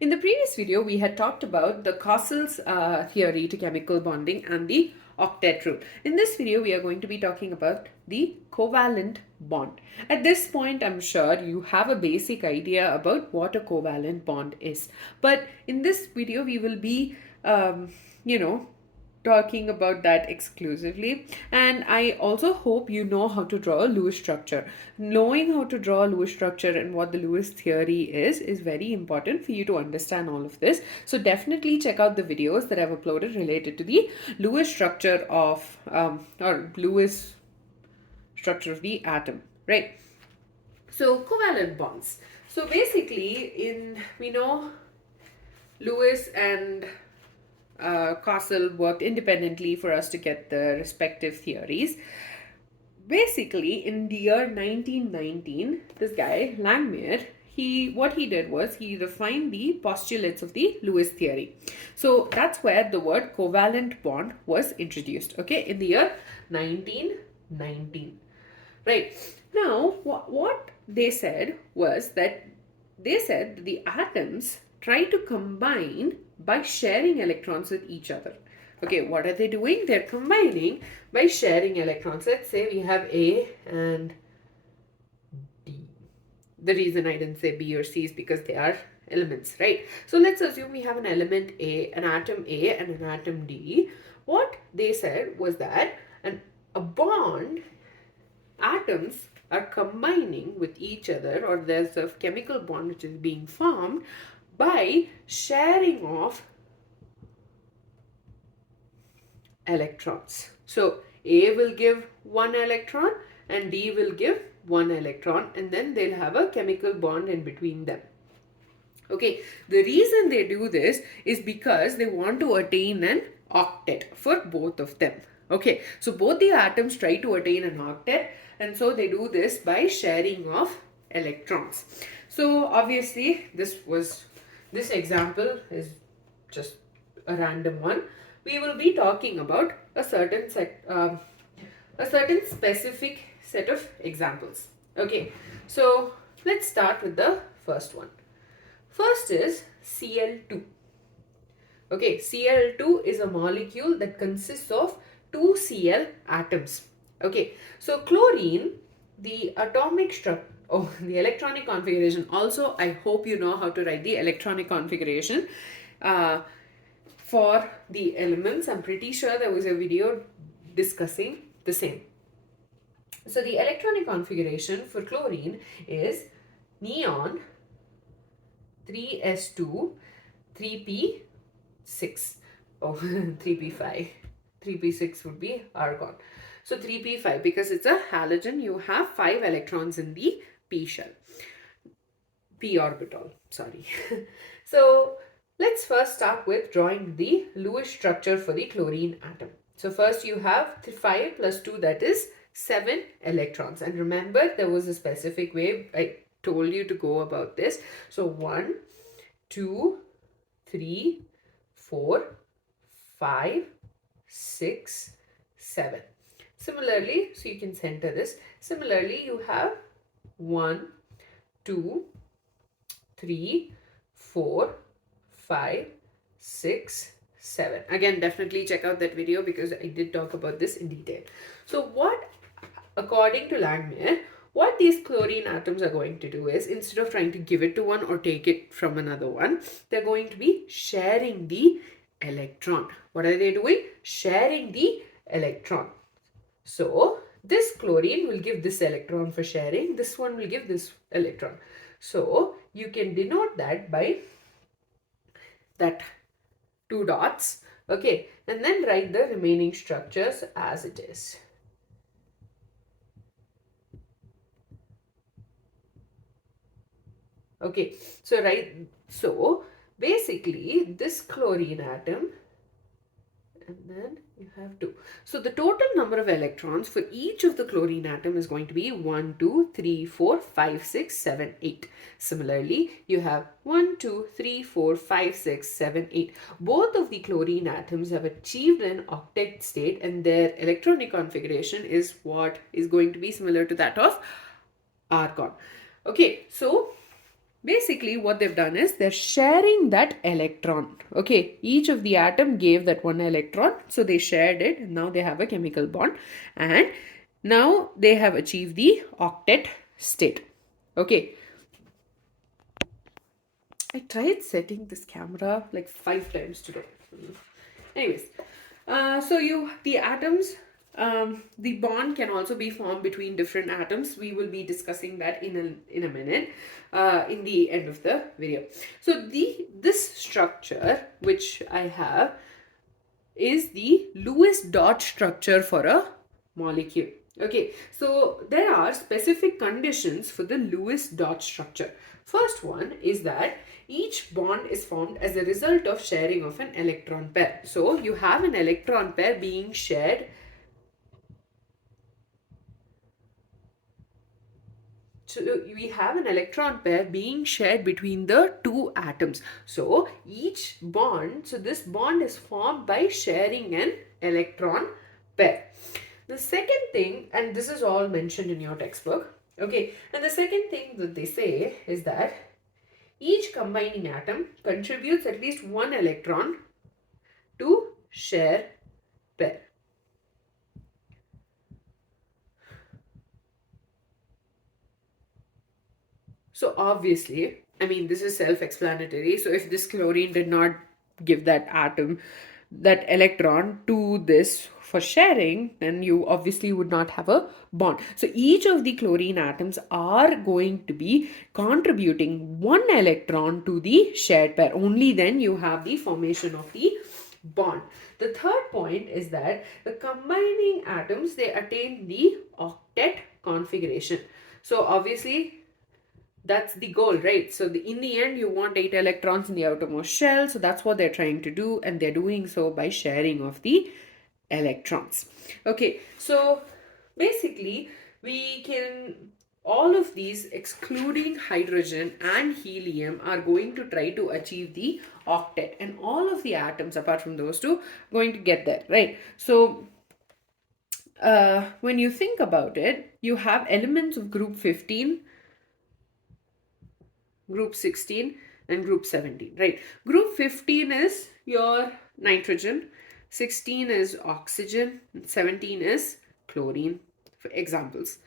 In the previous video, we had talked about the Causal's theory to chemical bonding and the octet rule. In this video, we are going to be talking about the covalent bond. At this point, I'm sure you have a basic idea about what a covalent bond is. But in this video, we will be, you know, talking about that exclusively, and I also hope you know how to draw a Lewis structure. Knowing how to draw a Lewis structure and what the Lewis theory is very important for you to understand all of this. So definitely check out the videos that I've uploaded related to the Lewis structure of or Lewis structure of the atom, right? So covalent bonds. So basically, we know Lewis and Castle worked independently for us to get the respective theories. Basically, in the year 1919, this guy, Langmuir, what he did was he refined the postulates of the Lewis theory. So that's where the word covalent bond was introduced, okay, in the year 1919. Right. Now, what they said was that they said the atoms try to combine by sharing electrons with each other. Okay, what are they doing? They're combining by sharing electrons. Let's say we have A and D. The reason I didn't say B or C is because they are elements, right? So let's assume we have an element A, an atom A and an atom D. What they said was that a bond, atoms are combining with each other, or there's a chemical bond which is being formed by sharing of electrons. So A will give one electron and D will give one electron, and then they'll have a chemical bond in between them. Okay, the reason they do this is because they want to attain an octet for both of them. Okay, so both the atoms try to attain an octet, and so they do this by sharing of electrons. So obviously this example is just a random one. We will be talking about a certain specific set of examples. Okay, so let's start with the first one. First is Cl2. Okay, Cl2 is a molecule that consists of two Cl atoms. Okay, so chlorine, the atomic structure, the electronic configuration. Also, I hope you know how to write the electronic configuration for the elements. I'm pretty sure there was a video discussing the same. So the electronic configuration for chlorine is neon 3s2 3p6. Oh, 3p5. 3p6 would be argon. So 3p5, because it's a halogen, you have 5 electrons in the p shell. P orbital, sorry. So let's first start with drawing the Lewis structure for the chlorine atom. So first you have 5 plus 2, that is 7 electrons. And remember, there was a specific way I told you to go about this. So 1, 2, 3, 4, 5, 6, 7. Similarly, so you can center this. Similarly, you have 1, 2, 3, 4, 5, 6, 7. Again, definitely check out that video because I did talk about this in detail. So what, according to Langmuir, what these chlorine atoms are going to do is, instead of trying to give it to one or take it from another one, they're going to be sharing the electron. What are they doing? Sharing the electron. So this chlorine will give this electron for sharing. This one will give this electron. So you can denote that by that 2 dots. Okay, and then write the remaining structures as it is. Okay, so basically this chlorine atom, and then you have 2. So the total number of electrons for each of the chlorine atom is going to be 1, 2, 3, 4, 5, 6, 7, 8. Similarly, you have 1, 2, 3, 4, 5, 6, 7, 8. Both of the chlorine atoms have achieved an octet state, and their electronic configuration is what is going to be similar to that of argon. Okay, so basically what they've done is they're sharing that electron. Okay, each of the atom gave that one electron, so they shared it. Now they have a chemical bond, and now they have achieved the octet state. Okay, I tried setting this camera like 5 times today. Anyways, so the atoms, the bond can also be formed between different atoms. We will be discussing that in a minute, in the end of the video. So this structure which I have is the Lewis dot structure for a molecule. Okay, so there are specific conditions for the Lewis dot structure. First one is that each bond is formed as a result of sharing of an electron pair. So you have an electron pair being shared. So we have an electron pair being shared between the two atoms. So each bond, so this bond is formed by sharing an electron pair. The second thing, and this is all mentioned in your textbook, okay, and the second thing that they say is that each combining atom contributes at least one electron to share pair. So obviously, I mean, this is self-explanatory. So if this chlorine did not give that atom, that electron to this for sharing, then you obviously would not have a bond. So each of the chlorine atoms are going to be contributing one electron to the shared pair. Only then you have the formation of the bond. The third point is that the combining atoms, they attain the octet configuration. So obviously that's the goal, right? So in the end, you want 8 electrons in the outermost shell. So that's what they're trying to do. And they're doing so by sharing of the electrons. Okay, so basically, we can, all of these excluding hydrogen and helium are going to try to achieve the octet. And all of the atoms, apart from those two, going to get there, right? So when you think about it, you have elements of group 15, group 16 and group 17, right? Group 15 is your nitrogen, 16 is oxygen, 17 is chlorine, for examples.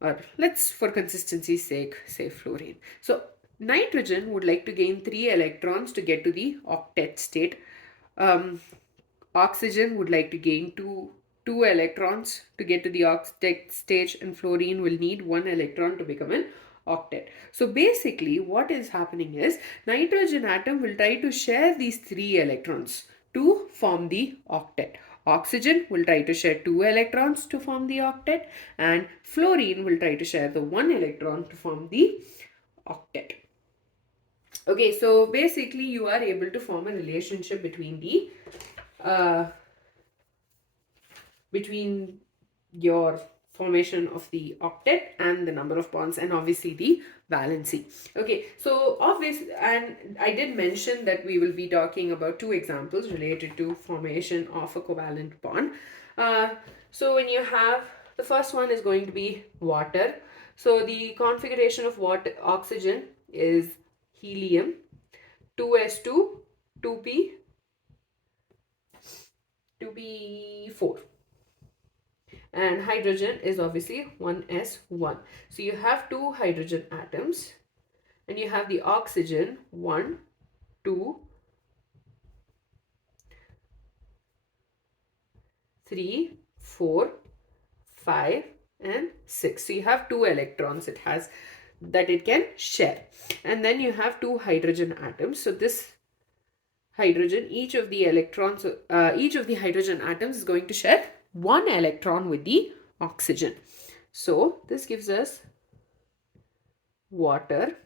Or let's, for consistency's sake, say fluorine. So nitrogen would like to gain 3 electrons to get to the octet state. Oxygen would like to gain two electrons to get to the octet stage, and fluorine will need 1 electron to become an octet. So basically what is happening is nitrogen atom will try to share these 3 electrons to form the octet. Oxygen will try to share 2 electrons to form the octet, and fluorine will try to share the 1 electron to form the octet. Okay, so basically you are able to form a relationship between the between your formation of the octet and the number of bonds, and obviously the valency. Okay, so obviously, and I did mention that we will be talking about 2 examples related to formation of a covalent bond. So when you have, the first one is going to be water. So the configuration of water, oxygen is helium, 2s2, 2p, 2p4. And hydrogen is obviously 1s1. So you have 2 hydrogen atoms, and you have the oxygen 1, 2, 3, 4, 5 and 6. So you have 2 electrons it has that it can share. And then you have 2 hydrogen atoms. So this hydrogen, each of the electrons, each of the hydrogen atoms is going to share 1 electron with the oxygen. So this gives us water.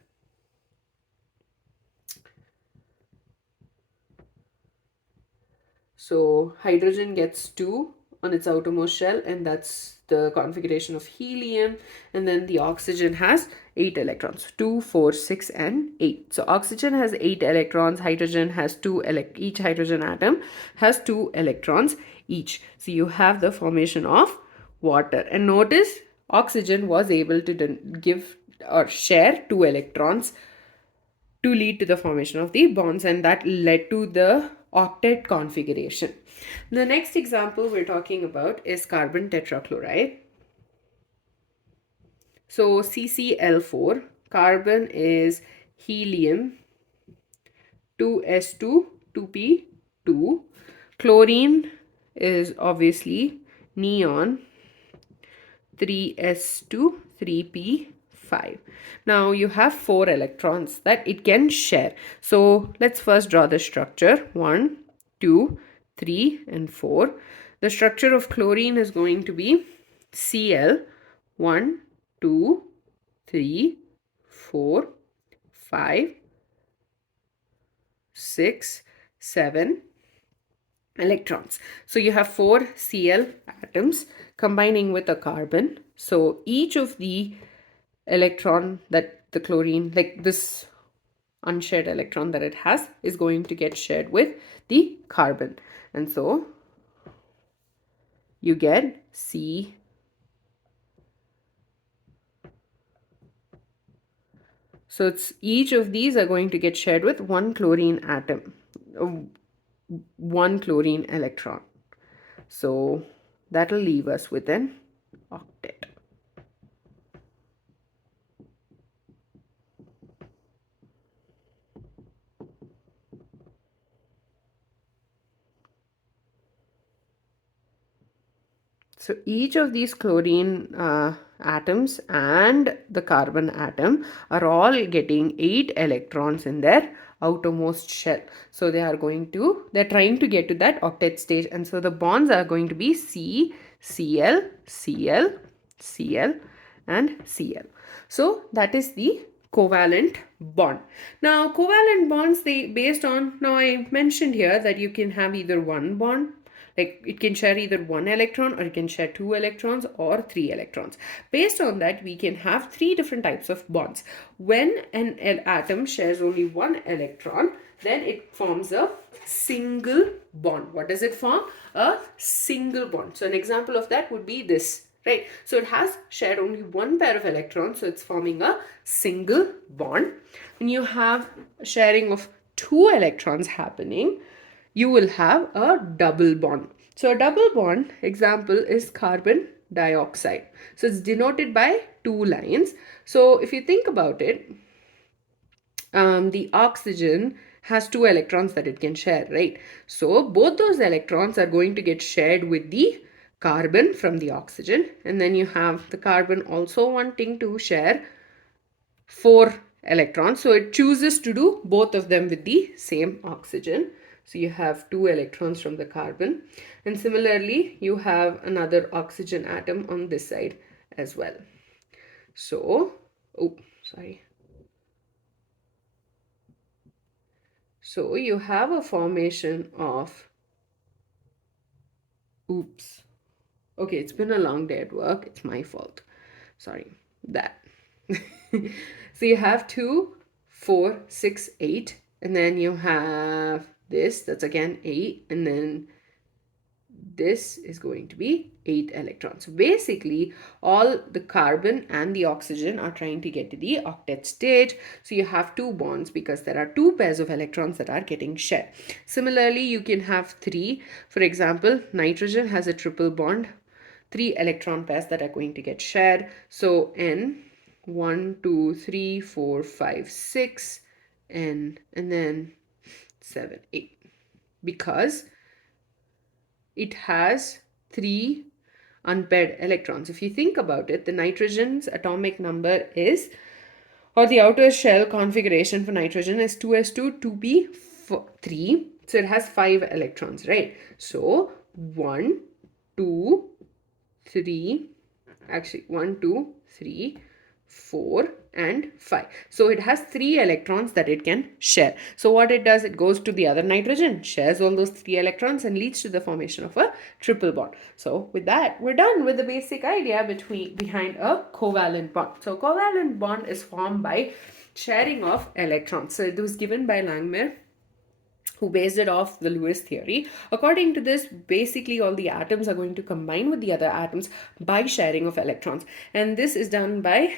So hydrogen gets 2 on its outermost shell, and that's the configuration of helium. And then the oxygen has 8 electrons, 2, 4, 6 and 8. So oxygen has 8 electrons, hydrogen has 2, each hydrogen atom has 2 electrons each. So you have the formation of water. And notice oxygen was able to give or share 2 electrons to lead to the formation of the bonds, and that led to the octet configuration. The next example we're talking about is carbon tetrachloride. So CCl4, carbon is helium, 2s2, 2p2. Chlorine is obviously neon, 3s2, 3p5. Now you have 4 electrons that it can share. So let's first draw the structure. 1, 2, 3 and 4. The structure of chlorine is going to be Cl, 1, 2, 3, 4, 5, 6, 7 electrons. So you have 4 Cl atoms combining with a carbon. So each of the electron that the chlorine, like this unshared electron that it has, is going to get shared with the carbon. And so you get C. So it's each of these are going to get shared with one chlorine atom, one chlorine electron. So that'll leave us with an octet. So each of these chlorine atoms and the carbon atom are all getting 8 electrons in their outermost shell. So they're trying to get to that octet stage, and so the bonds are going to be C, Cl, Cl, Cl and Cl. So that is the covalent bond. Now covalent bonds, now I mentioned here that you can have either one bond, like it can share either one electron, or it can share 2 electrons or 3 electrons. Based on that, we can have 3 different types of bonds. When an atom shares only one electron, then it forms a single bond. What does it form? A single bond. So an example of that would be this, right? So it has shared only one pair of electrons, so it's forming a single bond. When you have sharing of 2 electrons happening, you will have a double bond. So a double bond example is carbon dioxide. So it's denoted by 2 lines. So if you think about it, the oxygen has 2 electrons that it can share, right? So both those electrons are going to get shared with the carbon from the oxygen, and then you have the carbon also wanting to share 4 electrons. So it chooses to do both of them with the same oxygen. So you have 2 electrons from the carbon, and similarly you have another oxygen atom on this side as well. So, So you have a formation of, okay, it's been a long day at work. It's my fault. Sorry, that. So you have 2, 4, 6, 8, and then you have this, that's again 8, and then this is going to be 8 electrons. So basically, all the carbon and the oxygen are trying to get to the octet stage. So you have 2 bonds because there are 2 pairs of electrons that are getting shared. Similarly, you can have 3. For example, nitrogen has a triple bond, 3 electron pairs that are going to get shared. So N, 1, 2, 3, 4, 5, 6, N, and then 7, 8. Because it has 3 unpaired electrons. If you think about it, the nitrogen's atomic number is, or the outer shell configuration for nitrogen is 2s2, 2p3. So it has 5 electrons, right? So 1, 2, 3, actually 1, 2, 3, 4 and 5. So it has 3 electrons that it can share. So what it does, it goes to the other nitrogen, shares all those 3 electrons and leads to the formation of a triple bond. So with that, we're done with the basic idea behind a covalent bond. So covalent bond is formed by sharing of electrons. So it was given by Langmuir, who based it off the Lewis theory. According to this, basically all the atoms are going to combine with the other atoms by sharing of electrons. And this is done by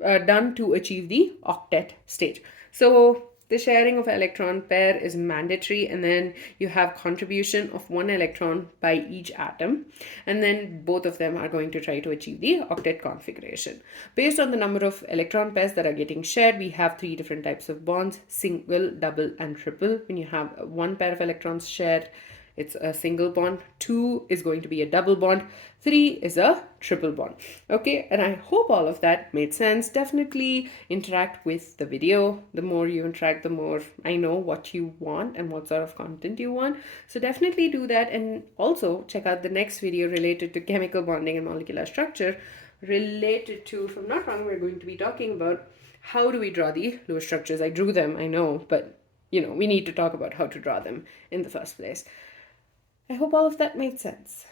done to achieve the octet stage. So the sharing of electron pair is mandatory, and then you have contribution of one electron by each atom, and then both of them are going to try to achieve the octet configuration. Based on the number of electron pairs that are getting shared, we have three different types of bonds: single, double, and triple. When you have one pair of electrons shared, it's a single bond. 2 is going to be a double bond. 3 is a triple bond. Okay, and I hope all of that made sense. Definitely interact with the video. The more you interact, the more I know what you want and what sort of content you want. So definitely do that, and also check out the next video related to chemical bonding and molecular structure, related to, if I'm not wrong, we're going to be talking about how do we draw the Lewis structures. I drew them, I know, but we need to talk about how to draw them in the first place. I hope all of that made sense.